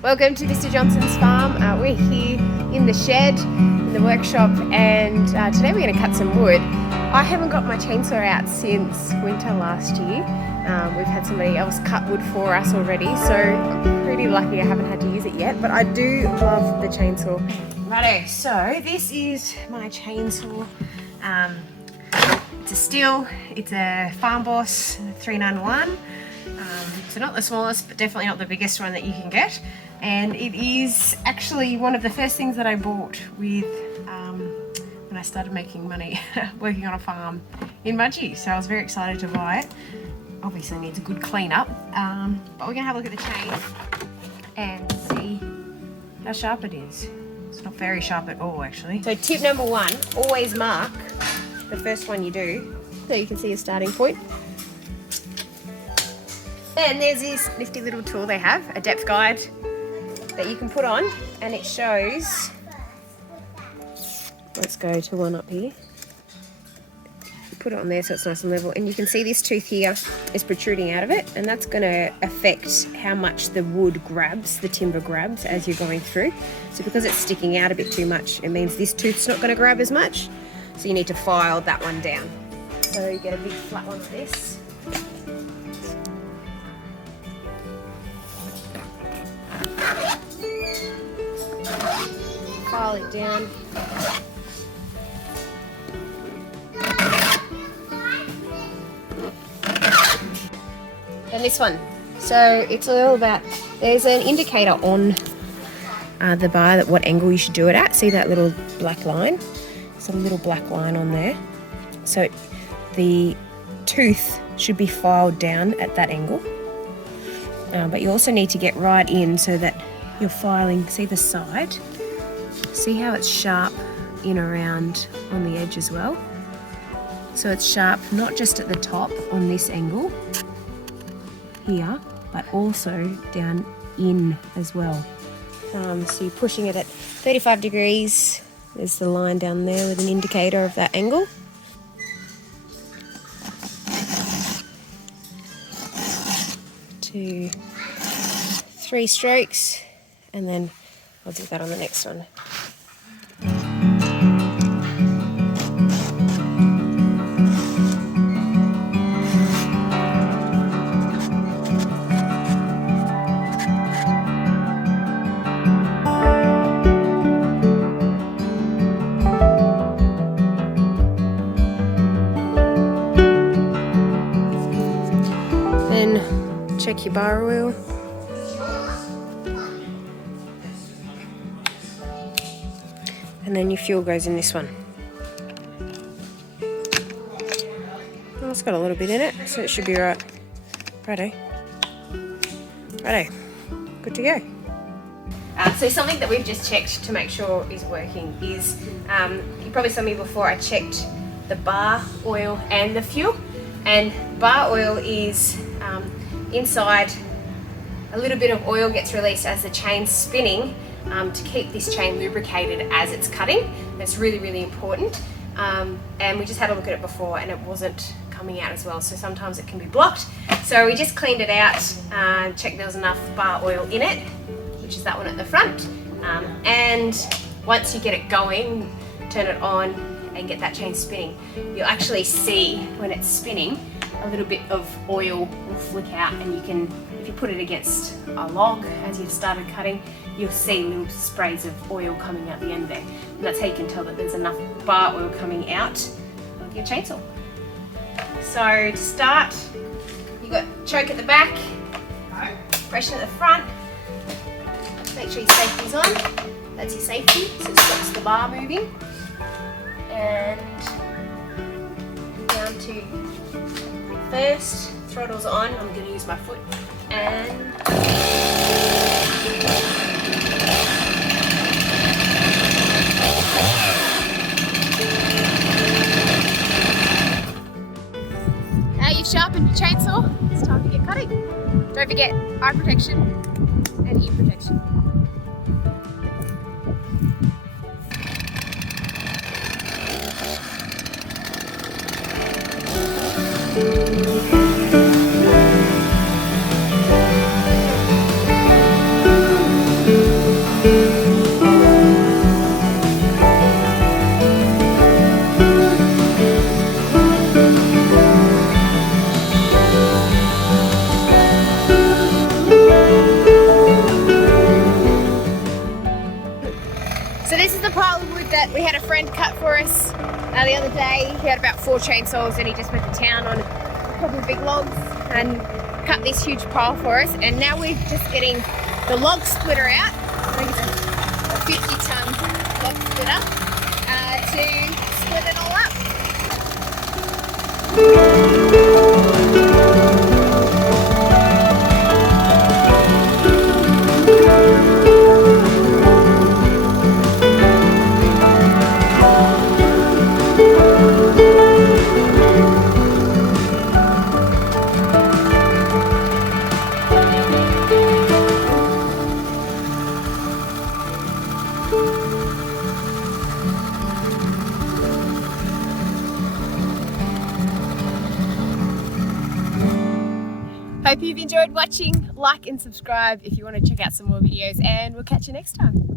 Welcome to Mr. Johnson's farm. We're here in the shed, in the workshop, and today we're going to cut some wood. I haven't got my chainsaw out since winter last year. We've had somebody else cut wood for us already, so I'm pretty lucky I haven't had to use it yet, but I do love the chainsaw. Righto, so this is my chainsaw. It's a Stihl, it's a Farm Boss 391. So not the smallest, but definitely not the biggest one that you can get. And it is actually one of the first things that I bought with when I started making money working on a farm in Mudgee. So I was very excited to buy it. Obviously needs a good clean up, but we're gonna have a look at the chain and see how sharp it is. It's not very sharp at all, actually. So tip number one, always mark the first one you do so you can see a starting point. And there's this nifty little tool they have, a depth guide that you can put on, and it shows, let's go to one up here. You put it on there so it's nice and level, and you can see this tooth here is protruding out of it, and that's going to affect how much the wood grabs, the timber grabs as you're going through. So because it's sticking out a bit too much, it means this tooth's not going to grab as much, so you need to file that one down. So you get a big flat one like this. File it down. And this one. So it's all about, there's an indicator on the bar that what angle you should do it at. See that little black line? There's a little black line on there. So the tooth should be filed down at that angle. But you also need to get right in so that you're filing, see the side? See how it's sharp in around on the edge as well? So it's sharp not just at the top on this angle here, but also down in as well. So you're pushing it at 35 degrees. There's the line down there with an indicator of that angle. Two, 3 strokes, and then I'll do that on the next one. Then check your bar oil. And then your fuel goes in this one. Well, it's got a little bit in it, so it should be right. Righto. Righto. Good to go. So something that we've just checked to make sure is working is, you probably saw me before, I checked the bar oil and the fuel. And bar oil is inside, a little bit of oil gets released as the chain's spinning, to keep this chain lubricated as it's cutting. That's really, really important. And we just had a look at it before and it wasn't coming out as well, so sometimes it can be blocked. So we just cleaned it out, checked there was enough bar oil in it, which is that one at the front. And once you get it going, turn it on and get that chain spinning, you'll actually see when it's spinning a little bit of oil will flick out, and you can, if you put it against a log as you've started cutting, you'll see little sprays of oil coming out the end there. And that's how you can tell that there's enough bar oil coming out of your chainsaw. So to start, you've got choke at the back, pressure at the front, make sure your safety's on. That's your safety, so it stops the bar moving. And down to first, throttle's on, I'm going to use my foot, and now you've sharpened your chainsaw, it's time to get cutting. Don't forget eye protection and ear protection. We had a friend cut for us the other day. He had about 4 chainsaws and he just went to town on a couple of big logs and cut this huge pile for us. And now we're just getting the log splitter out. I think it's a 50-ton log splitter to split it all up. Hope you've enjoyed watching. Like and subscribe if you want to check out some more videos, and we'll catch you next time.